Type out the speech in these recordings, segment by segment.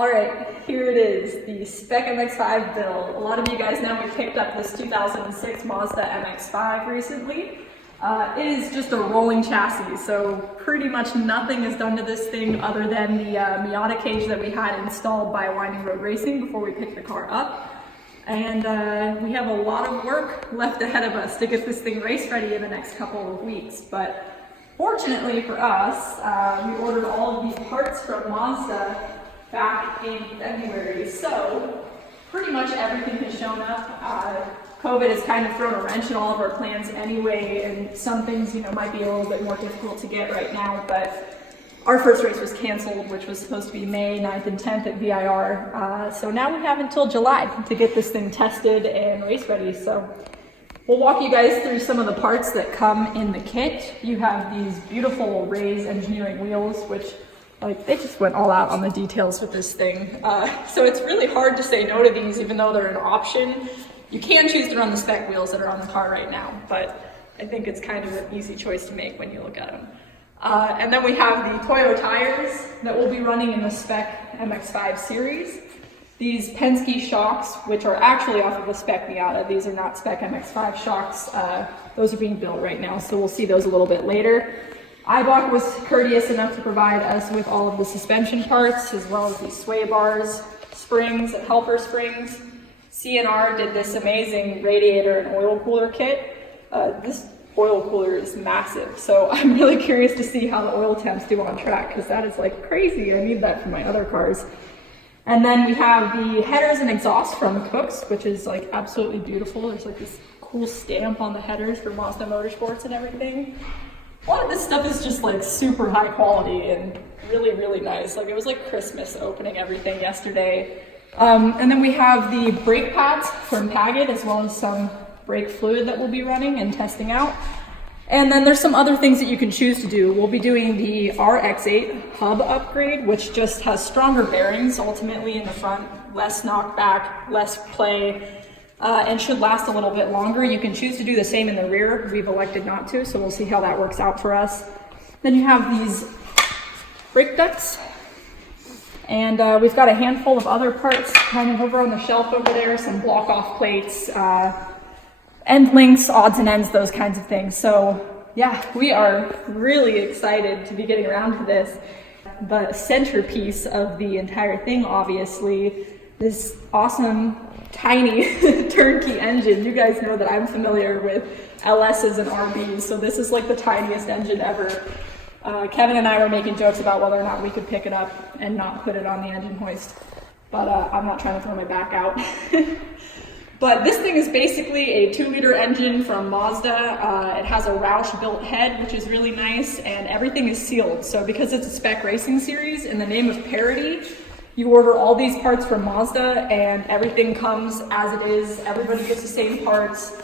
All right, here it is, the Spec MX-5 build. A lot of you guys know we picked up this 2006 Mazda MX-5 recently. It is just a rolling chassis, so pretty much nothing is done to this thing other than the Miata cage that we had installed by Winding Road Racing before we picked the car up. And we have a lot of work left ahead of us to get this thing race ready in the next couple of weeks. But fortunately for us, we ordered all of these parts from Mazda back in February, so pretty much everything has shown up. COVID has kind of thrown a wrench in all of our plans anyway, and some things, might be a little bit more difficult to get right now, but our first race was canceled, which was supposed to be May 9th and 10th at VIR. So now we have until July to get this thing tested and race ready. So we'll walk you guys through some of the parts that come in the kit. You have these beautiful Rays engineering wheels, which they just went all out on the details with this thing. So it's really hard to say no to these, even though they're an option. You can choose to run the spec wheels that are on the car right now, but I think it's kind of an easy choice to make when you look at them. And then we have the Toyo tires that we'll be running in the Spec MX-5 Series. These Penske shocks, which are actually off of the Spec Miata. These are not Spec MX-5 shocks. Those are being built right now, so we'll see those a little bit later. Eibach was courteous enough to provide us with all of the suspension parts, as well as these sway bars, springs, and helper springs. C&R did this amazing radiator and oil cooler kit. This oil cooler is massive, so I'm really curious to see how the oil temps do on track, because that is crazy. I need that for my other cars. And then we have the headers and exhaust from Cooks, which is absolutely beautiful. There's this cool stamp on the headers for Mazda Motorsports and everything. A lot of this stuff is just super high quality and really, really nice. It was like Christmas opening everything yesterday. And then we have the brake pads from Paget, as well as some brake fluid that we'll be running and testing out. And then there's some other things that you can choose to do. We'll be doing the RX-8 hub upgrade, which just has stronger bearings ultimately in the front, less knockback, less play, and should last a little bit longer. You can choose to do the same in the rear. We've elected not to, so we'll see how that works out for us. Then you have these brake ducts, and we've got a handful of other parts kind of over on the shelf over there, some block-off plates, end links, odds and ends, those kinds of things. So yeah, we are really excited to be getting around to this. The centerpiece of the entire thing, obviously, this awesome tiny Turnkey engine. You guys know that I'm familiar with LSs and RBs, so this is the tiniest engine ever. Kevin and I were making jokes about whether or not we could pick it up and not put it on the engine hoist, but I'm not trying to throw my back out. But this thing is basically a 2-liter engine from Mazda. It has a Roush built head, which is really nice, and everything is sealed. So because it's a spec racing series, in the name of parity, you order all these parts from Mazda and everything comes as it is. Everybody gets the same parts,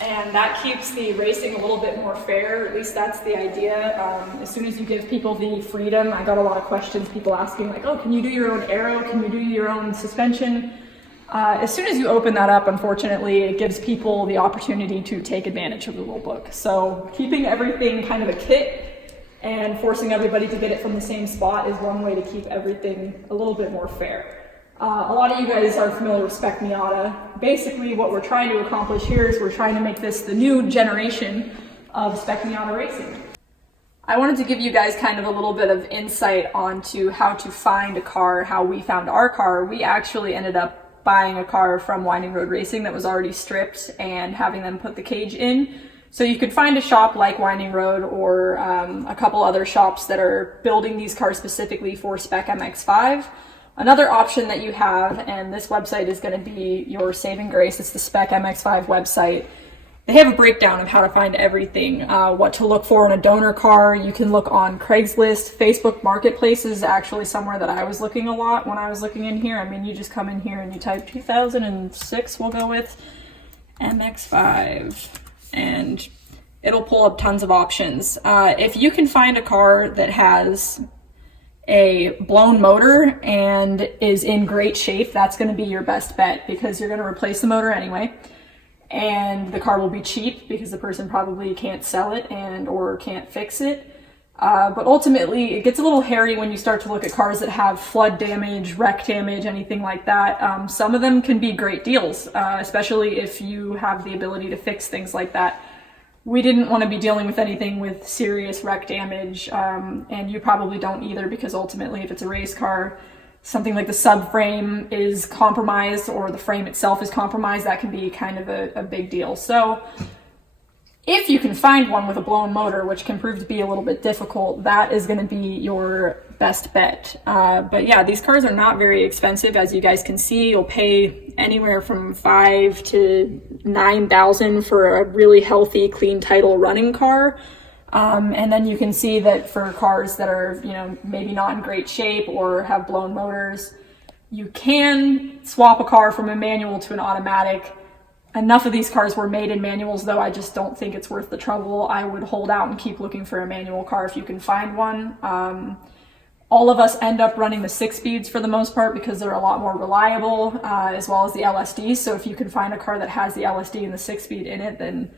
and that keeps the racing a little bit more fair. At least that's the idea. As soon as you give people the freedom, I got a lot of questions, people asking oh, can you do your own aero? Can you do your own suspension? As soon as you open that up, unfortunately, it gives people the opportunity to take advantage of the rule book. So keeping everything kind of a kit and forcing everybody to get it from the same spot is one way to keep everything a little bit more fair. A lot of you guys are familiar with Spec Miata. Basically, what we're trying to accomplish here is we're trying to make this the new generation of Spec Miata racing. I wanted to give you guys kind of a little bit of insight onto how to find a car, how we found our car. We actually ended up buying a car from Winding Road Racing that was already stripped and having them put the cage in. So you could find a shop like Winding Road or a couple other shops that are building these cars specifically for Spec MX-5. Another option that you have, and this website is going to be your saving grace, it's the Spec MX-5 website. They have a breakdown of how to find everything, what to look for in a donor car. You can look on Craigslist. Facebook Marketplace is actually somewhere that I was looking a lot when I was looking in here. I mean, you just come in here and you type 2006, we'll go with MX-5, and it'll pull up tons of options. If you can find a car that has a blown motor and is in great shape, that's going to be your best bet, because you're going to replace the motor anyway. And the car will be cheap because the person probably can't sell it and or can't fix it. But ultimately, it gets a little hairy when you start to look at cars that have flood damage, wreck damage, anything like that. Some of them can be great deals, especially if you have the ability to fix things like that. We didn't want to be dealing with anything with serious wreck damage, and you probably don't either, because ultimately, if it's a race car, something like the subframe is compromised or the frame itself is compromised, that can be kind of a big deal. So if you can find one with a blown motor, which can prove to be a little bit difficult, that is going to be your best bet. But yeah, these cars are not very expensive. As you guys can see, you'll pay anywhere from $5,000 to $9,000 for a really healthy, clean title running car. And then you can see that for cars that are, you know, maybe not in great shape or have blown motors, you can swap a car from a manual to an automatic. Enough of these cars were made in manuals, though. I just don't think it's worth the trouble. I would hold out and keep looking for a manual car if you can find one. All of us end up running the 6-speeds for the most part because they're a lot more reliable, as well as the LSD. So if you can find a car that has the LSD and the 6-speed in it, then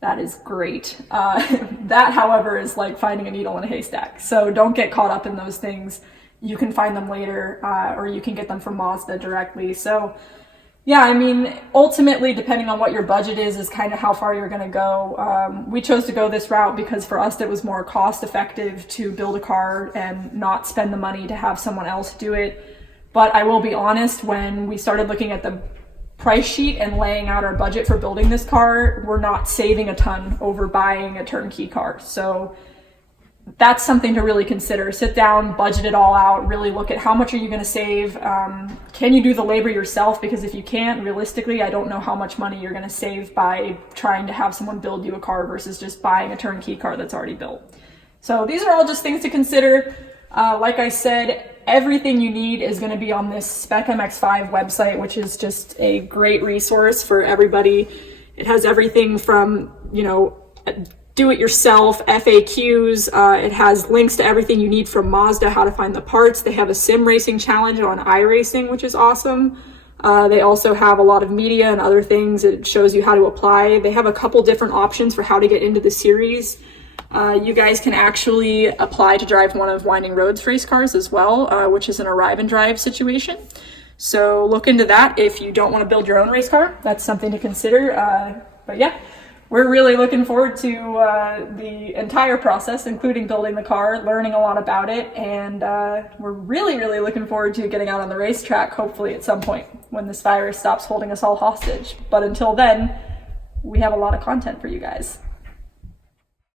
that is great. That, however, is like finding a needle in a haystack. So don't get caught up in those things. You can find them later, or you can get them from Mazda directly. So yeah, I mean, ultimately, depending on what your budget is kind of how far you're going to go. We chose to go this route because for us, it was more cost effective to build a car and not spend the money to have someone else do it. But I will be honest, when we started looking at the price sheet and laying out our budget for building this car, we're not saving a ton over buying a turnkey car. So that's something to really consider. Sit down, budget it all out, really look at how much are you going to save. Can you do the labor yourself? Because if you can't, realistically, I don't know how much money you're going to save by trying to have someone build you a car versus just buying a turnkey car that's already built. So these are all just things to consider. Like I said, everything you need is going to be on this Spec MX-5 website, which is just a great resource for everybody. It has everything from, you know, do-it-yourself, FAQs. It has links to everything you need from Mazda, how to find the parts. They have a sim racing challenge on iRacing, which is awesome. They also have a lot of media and other things. It shows you how to apply. They have a couple different options for how to get into the series. You guys can actually apply to drive one of Winding Road's race cars as well, which is an arrive and drive situation. So look into that if you don't want to build your own race car. That's something to consider. But yeah, we're really looking forward to the entire process, including building the car, learning a lot about it, and we're really, really looking forward to getting out on the racetrack, hopefully at some point when this virus stops holding us all hostage. But until then, we have a lot of content for you guys.